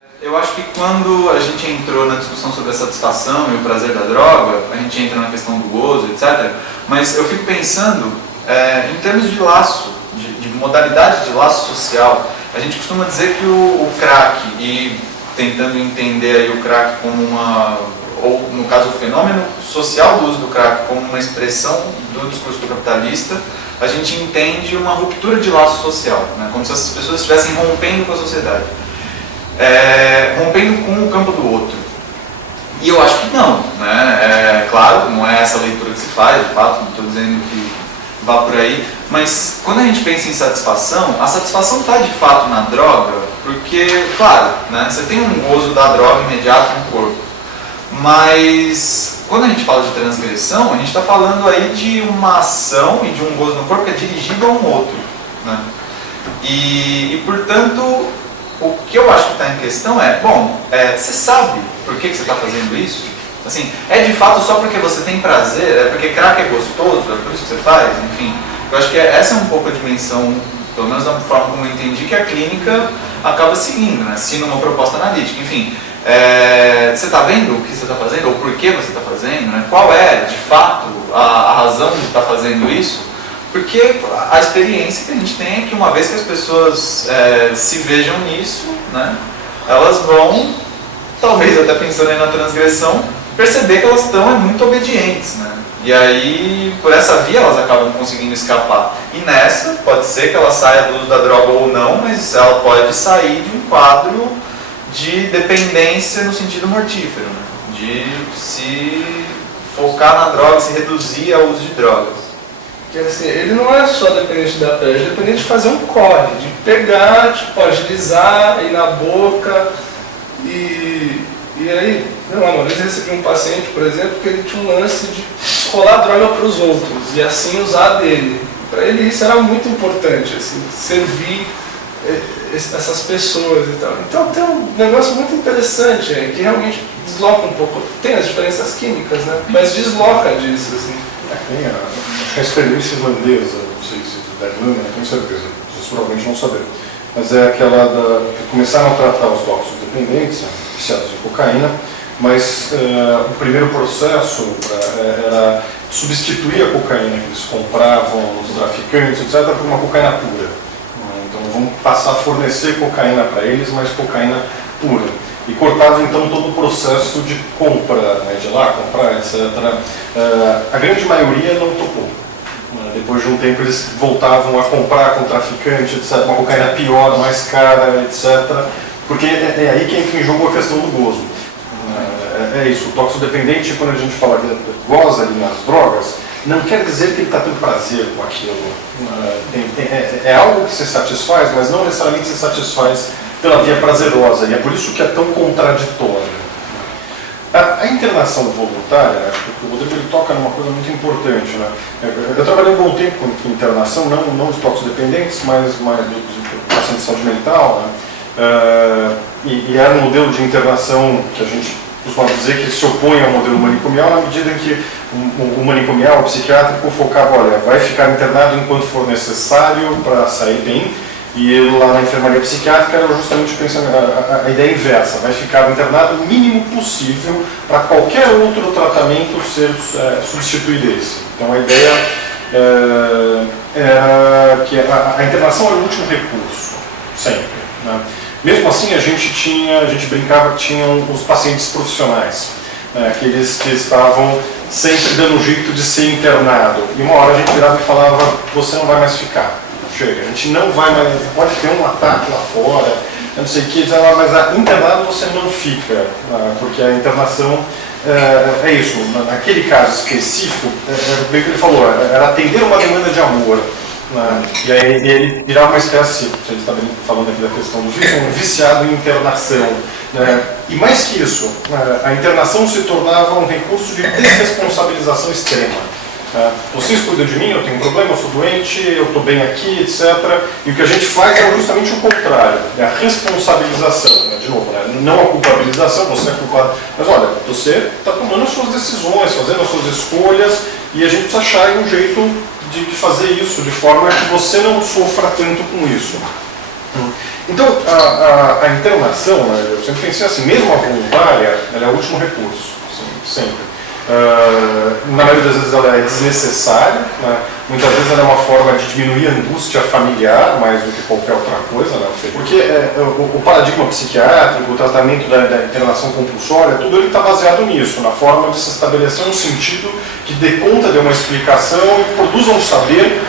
Eu acho que quando a gente entrou na discussão sobre a satisfação e o prazer da droga, a gente entra na questão do gozo, etc. Mas eu fico pensando em termos de laço, de modalidade de laço social. A gente costuma dizer que o crack, e tentando entender aí o crack como ou no caso o fenômeno social do uso do crack como uma expressão do discurso do capitalista, a gente entende uma ruptura de laço social, né? Como se as pessoas estivessem rompendo com a sociedade. Rompendo com o campo do outro. E eu acho que não, né? Claro, não é essa leitura que se faz, de fato, não estou dizendo que vá por aí, mas quando a gente pensa em satisfação, a satisfação está de fato na droga, porque, claro, né, você tem um gozo da droga imediato no corpo, mas quando a gente fala de transgressão, a gente está falando aí de uma ação e de um gozo no corpo que é dirigido a um outro, né? E portanto, o que eu acho que está em questão você sabe por que você está fazendo isso? Assim, é de fato só porque você tem prazer? É porque crack é gostoso? É por isso que você faz? Enfim, eu acho que essa é um pouco a dimensão, pelo menos da forma como eu entendi, que a clínica acaba seguindo, né? Se numa proposta analítica. Enfim, você está vendo o que você está fazendo? Ou por que você está fazendo? Né? Qual é, de fato, a razão de estar fazendo isso? Porque a experiência que a gente tem é que uma vez que as pessoas se vejam nisso, né, elas vão, talvez até pensando aí na transgressão, perceber que elas estão muito obedientes, né? E aí, por essa via, elas acabam conseguindo escapar. E nessa, pode ser que ela saia do uso da droga ou não, mas ela pode sair de um quadro de dependência no sentido mortífero, né? De se focar na droga, se reduzir ao uso de drogas. Porque assim, ele não é só dependente da pele, ele é dependente de fazer um corre, de pegar, tipo, agilizar, ir na boca. E aí, uma vez eu recebi um paciente, por exemplo, que ele tinha um lance de descolar droga para os outros e assim usar dele. Para ele isso era muito importante, assim, servir essas pessoas e tal. Então tem um negócio muito interessante que realmente desloca um pouco. Tem as diferenças químicas, né? Mas desloca disso, assim. Tem a experiência irlandesa, não sei se da Irlanda, não tenho certeza, vocês provavelmente não saberão. Mas é aquela que começaram a tratar os toxicodependentes, viciados em cocaína, mas o primeiro processo era substituir a cocaína que eles compravam nos traficantes, etc., por uma cocaína pura. Então vamos passar a fornecer cocaína para eles, mas cocaína pura. E cortava então todo o processo de compra, né, de ir lá comprar, etc. A grande maioria não topou. Depois de um tempo eles voltavam a comprar com o traficante, etc. Uma cocaína pior, mais cara, etc. Porque é aí que entra em jogo a questão do gozo. É isso, o toxicodependente, quando a gente fala que goza ali nas drogas, não quer dizer que ele está tendo prazer com aquilo. É algo que se satisfaz, mas não necessariamente se satisfaz pela via prazerosa, e é por isso que é tão contraditório. A internação voluntária, acho que o Rodrigo ele toca numa coisa muito importante, né? Eu trabalhei um bom tempo com internação, não de toxicodependentes, mas de pacientes de saúde mental, né? E era um modelo de internação que a gente costuma dizer que se opõe ao modelo manicomial, na medida em que o manicomial, o psiquiátrico, focava, olha, vai ficar internado enquanto for necessário para sair bem. E lá na enfermaria psiquiátrica era justamente a ideia inversa, vai ficar internado o mínimo possível para qualquer outro tratamento ser substituído esse. Então a ideia era que a internação era o último recurso, sempre, né? Mesmo assim a gente brincava que tinham os pacientes profissionais, aqueles que estavam sempre dando um jeito de ser internado, e uma hora a gente virava e falava, você não vai mais ficar. Chega, a gente não vai mais, pode ter um ataque lá fora, não sei o que, mas internado você não fica, porque a internação é isso, naquele caso específico, bem que ele falou, era atender uma demanda de amor, e aí ele virava uma espécie, a gente está falando aqui da questão do vício, um viciado em internação, e mais que isso, a internação se tornava um recurso de desresponsabilização extrema. Vocês cuidam de mim, eu tenho um problema, eu sou doente, eu estou bem aqui, etc. E o que a gente faz é justamente o contrário, é a responsabilização, né? De novo, né? Não a culpabilização, você é culpado, mas olha, você está tomando as suas decisões, fazendo as suas escolhas, e a gente precisa achar um jeito de fazer isso, de forma que você não sofra tanto com isso. Então, a internação, né, eu sempre pensei assim, mesmo a voluntária, ela é o último recurso, assim, sempre. Na maioria das vezes ela é desnecessária, né? Muitas vezes ela é uma forma de diminuir a angústia familiar mais do que qualquer outra coisa, né? Porque o paradigma psiquiátrico, o tratamento da internação compulsória, tudo ele está baseado nisso, na forma de se estabelecer um sentido que dê conta de uma explicação e produza um saber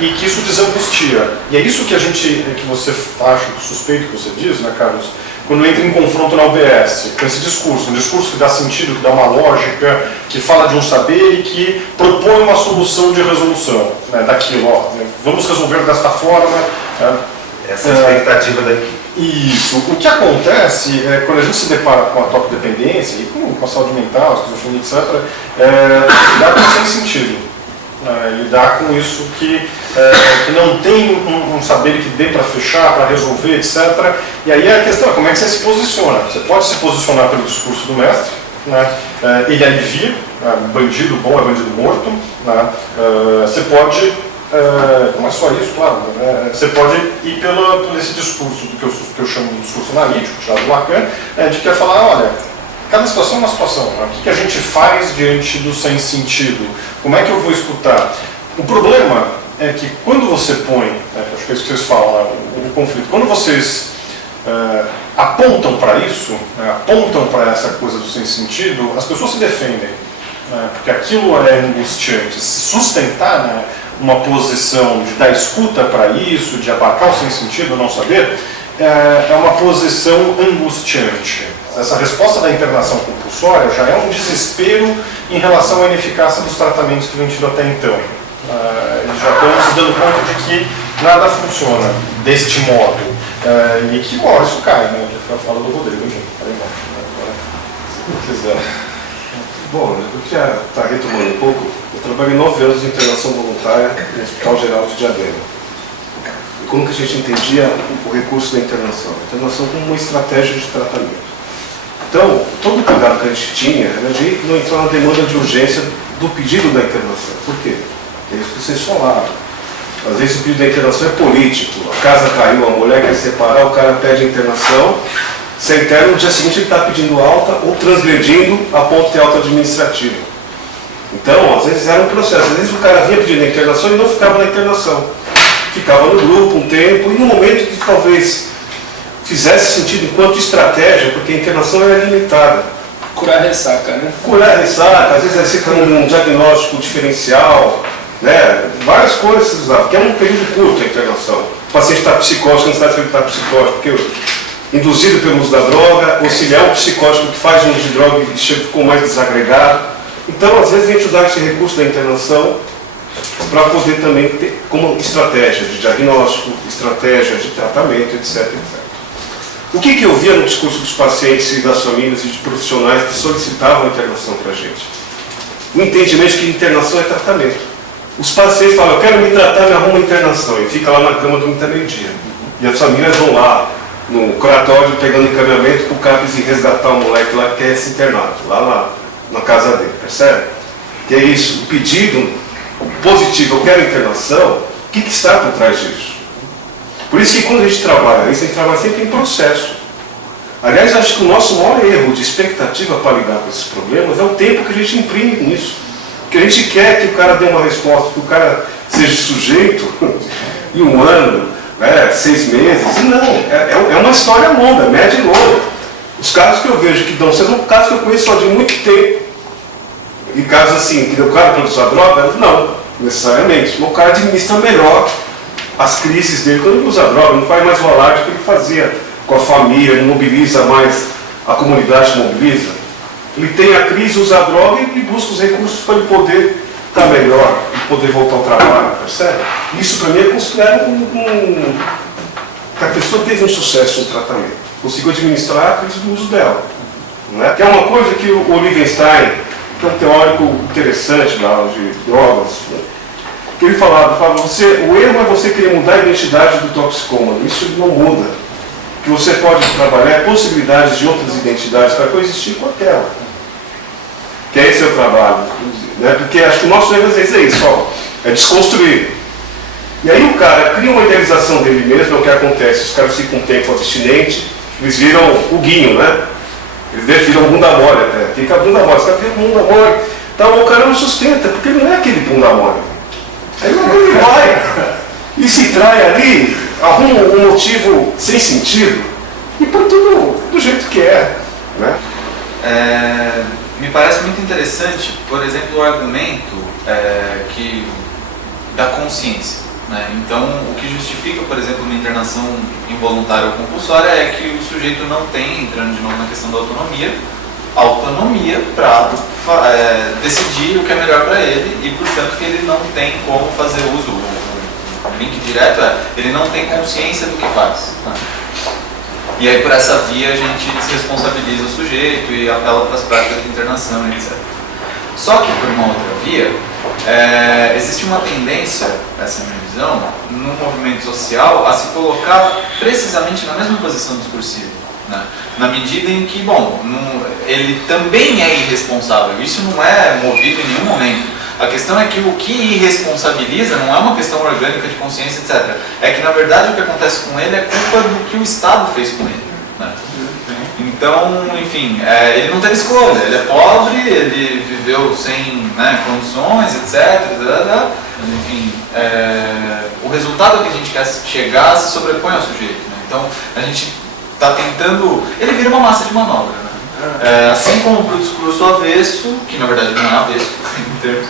e que isso desangustia. E é isso que que você acha, suspeito que você diz, né, Carlos? Quando entra em confronto na UBS, com esse discurso, um discurso que dá sentido, que dá uma lógica, que fala de um saber e que propõe uma solução de resolução, né, daquilo, vamos resolver desta forma. Essa é a expectativa daqui. Isso. O que acontece é quando a gente se depara com a toxicodependência e com a saúde mental, esquizofrenia, etc., dá com sem sentido. Lidar com isso que não tem um saber que dê para fechar, para resolver, etc. E aí a questão é como é que você se posiciona. Você pode se posicionar pelo discurso do mestre, né? Ele alivia, bandido bom é bandido morto, né? Você pode, não é só isso, claro, você pode ir por esse discurso do que eu chamo de discurso analítico, tirado do Lacan, de que é falar, olha, cada situação é uma situação. Né? O que a gente faz diante do sem sentido? Como é que eu vou escutar? O problema é que quando você põe, acho que é isso que vocês falam, o conflito, quando vocês apontam para isso, apontam para essa coisa do sem sentido, as pessoas se defendem. Porque aquilo é angustiante. Se sustentar uma posição de dar escuta para isso, de abarcar o sem sentido, não saber, é uma posição angustiante. Essa resposta da internação compulsória já é um desespero em relação à ineficácia dos tratamentos que vem tido até então. Eles já estão se dando conta de que nada funciona deste modo. E que uma hora isso cai, né? Que foi a fala do Rodrigo, gente. Se quiser. Bom, eu queria estar retomando um pouco. Eu trabalhei 9 anos de internação voluntária no Hospital Geral de Diadema. E como que a gente entendia o recurso da internação? A internação como uma estratégia de tratamento. Então, todo o cuidado que a gente tinha era de não entrar na demanda de urgência do pedido da internação. Por quê? É isso que vocês falaram. Às vezes o pedido da internação é político. A casa caiu, a mulher quer separar, o cara pede a internação. Se interna, no dia seguinte ele está pedindo alta ou transgredindo a ponto de ter alta administrativa. Então, às vezes era um processo. Às vezes o cara vinha pedindo a internação e não ficava na internação. Ficava no grupo um tempo e no momento que talvez fizesse sentido enquanto estratégia, porque a internação era limitada. Curar ressaca, né? Curar ressaca, às vezes você tem um diagnóstico diferencial, né? Várias coisas se usavam, porque é um período curto a internação. O paciente está psicótico, não sabe se ele está psicótico, porque induzido pelo uso da droga, ou se ele é um psicótico que faz uso de droga e ficou mais desagregado. Então, às vezes a gente usava esse recurso da internação para poder também ter como estratégia de diagnóstico, estratégia de tratamento, etc, etc. O que eu via no discurso dos pacientes e das famílias e de profissionais que solicitavam a internação para a gente? O entendimento de que internação é tratamento. Os pacientes falam, eu quero me tratar, me arruma internação, e fica lá na cama do intermedia. E as famílias vão lá no curatório pegando encaminhamento para o CAPES e resgatar o moleque lá que quer se internar, lá na casa dele, percebe? Que é isso, o pedido positivo, eu quero internação, o que está por trás disso? Por isso que quando a gente trabalha isso, a gente trabalha sempre em processo. Aliás, acho que o nosso maior erro de expectativa para lidar com esses problemas é o tempo que a gente imprime nisso. Porque a gente quer que o cara dê uma resposta, que o cara seja sujeito em 1 ano, 6 meses. E não, é uma história longa, média e longa. Os casos que eu vejo que dão certo são casos que eu conheço só de muito tempo. E casos assim, que o cara produz a droga, não, necessariamente. O cara administra melhor as crises dele quando ele usa droga, não faz mais o alarde que ele fazia com a família, não mobiliza mais, a comunidade mobiliza. Ele tem a crise, usa a droga e busca os recursos para ele poder estar melhor, e poder voltar ao trabalho, percebe? Isso para mim é considerado que a pessoa teve um sucesso no tratamento, conseguiu administrar a crise do uso dela. Não é? Que é uma coisa que o Olivenstein, que é um teórico interessante da aula de drogas, que ele falava, o erro é você querer mudar a identidade do toxicômano, isso não muda. Que você pode trabalhar possibilidades de outras identidades para coexistir com aquela. Que é esse o trabalho. Né? Porque acho que o nosso erro às vezes é isso, é desconstruir. E aí o cara cria uma idealização dele mesmo, é o que acontece, os caras ficam um tempo abstinente, eles viram o guinho, né? Eles viram bunda mole até, fica bunda mole, os caras viram bunda mole. Então o cara não sustenta, porque ele não é aquele bunda mole. Aí ele vai e se trai ali, arruma um motivo sem sentido e põe tudo do jeito que é, né? Me parece muito interessante, por exemplo, o argumento da consciência. Né? Então, o que justifica, por exemplo, uma internação involuntária ou compulsória é que o sujeito não tem, entrando de novo na questão da autonomia para decidir o que é melhor para ele e, portanto, que ele não tem como fazer uso. O link direto ele não tem consciência do que faz. Né? E aí, por essa via, a gente desresponsabiliza o sujeito e apela para as práticas de internação, etc. Só que, por uma outra via, existe uma tendência, essa é a minha visão, no movimento social a se colocar precisamente na mesma posição discursiva. Né? Na medida em que, ele também é irresponsável, isso não é movido em nenhum momento. A questão é que o que irresponsabiliza não é uma questão orgânica de consciência, etc. É que, na verdade, o que acontece com ele é culpa do que o Estado fez com ele. Né? Então, enfim, ele não teve escolha, ele é pobre, ele viveu sem condições, etc. Enfim, o resultado que a gente quer chegar se sobrepõe ao sujeito. Né? Então, a gente está tentando... Ele vira uma massa de manobra. Né? Assim como para o discurso avesso, que na verdade não é avesso, em termos,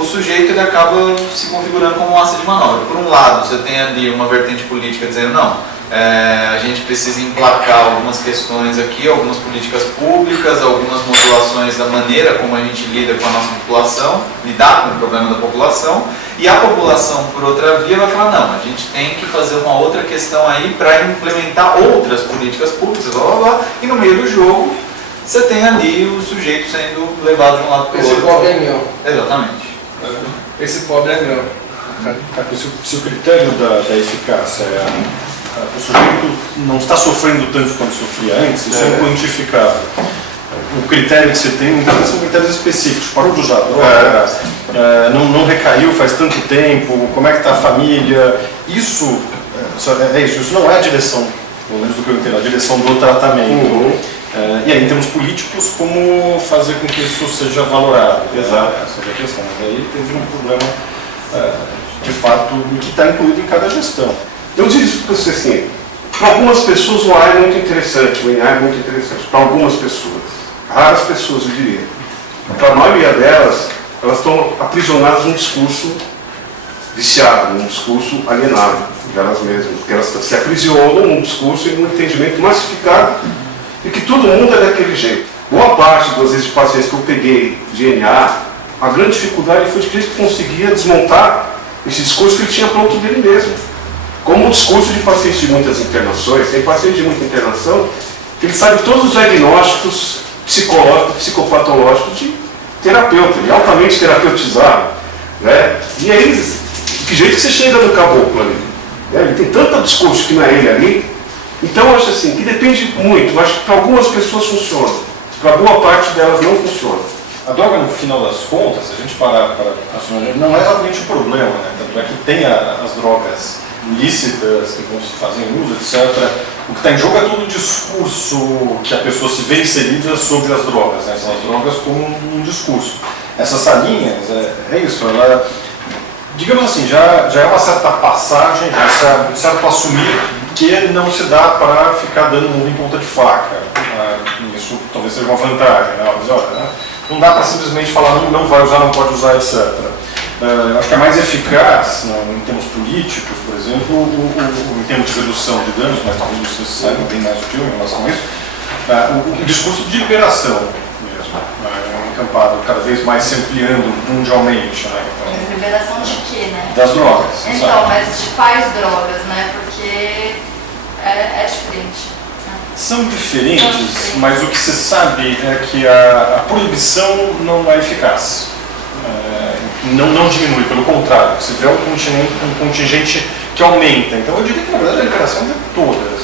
o sujeito ele acaba se configurando como massa de manobra. Por um lado, você tem ali uma vertente política dizendo não, a gente precisa emplacar algumas questões aqui, algumas políticas públicas, algumas modulações da maneira como a gente lida com a nossa população, lidar com o problema da população, e a população, por outra via, vai falar, não, a gente tem que fazer uma outra questão aí para implementar outras políticas públicas, blá, blá, blá, e no meio do jogo, você tem ali o sujeito sendo levado de um lado para o outro. Esse pobre é meu. Exatamente. Esse pobre é meu. Se o critério da eficácia o sujeito não está sofrendo tanto quanto sofria antes, isso é quantificável. O critério que você tem, muitas vezes são critérios específicos, parou de usar droga, não recaiu faz tanto tempo, como é que está a família, isso não é a direção, pelo menos do que eu entendo, a direção do tratamento. E aí, em termos políticos, como fazer com que isso seja valorado? Exato. Essa é a questão. Mas aí teve um problema, de fato, que está incluído em cada gestão. Eu digo isso para você assim, para algumas pessoas o AI é muito interessante, o IA é muito interessante, para algumas pessoas, raras pessoas eu diria. Para a maioria delas, elas estão aprisionadas num discurso viciado, num discurso alienado delas mesmas, porque elas se aprisionam num discurso e num entendimento massificado de que todo mundo é daquele jeito. Boa parte das vezes de pacientes que eu peguei de NA, a grande dificuldade foi de que ele conseguia desmontar esse discurso que ele tinha pronto dele mesmo. Como o discurso de pacientes de muitas internações, tem paciente de muita internação, que ele sabe todos os diagnósticos psicológicos, psicopatológicos de terapeuta, ele é altamente terapeutizado. Né? E aí, de que jeito que você chega no caboclo ali? Né? Ele tem tanto discurso que não é ele ali. Então, eu acho assim, que depende muito. Eu acho que para algumas pessoas funciona, para boa parte delas não funciona. A droga, no final das contas, se a gente parar para racionalizar, não é exatamente o problema, né? Tanto é que tem as drogas ilícitas, que vão se fazer uso, etc. O que está em jogo é todo o discurso que a pessoa se vê inserida sobre as drogas, né? São as drogas como um discurso. Essas salinhas, é isso, ela, digamos assim, já é uma certa passagem, já é um certo assumir que não se dá para ficar dando murro em ponta de faca. Isso talvez seja uma vantagem, né? Mas, olha, não dá para simplesmente falar não vai usar, não pode usar, etc. Eu acho que é mais eficaz, em termos políticos, por exemplo, em termos de redução de danos, mas talvez vocês saibam bem mais do que eu em relação a isso, o discurso de liberação mesmo, encampado, cada vez mais se ampliando mundialmente. Né? Então, liberação de quê, né? Das drogas. Então, sabe? mas de quais drogas, né? Porque é diferente. São diferentes, mas o que se sabe é que a proibição não é eficaz. Não diminui, pelo contrário, você vê um contingente que aumenta. Então eu diria que na verdade a liberação é toda.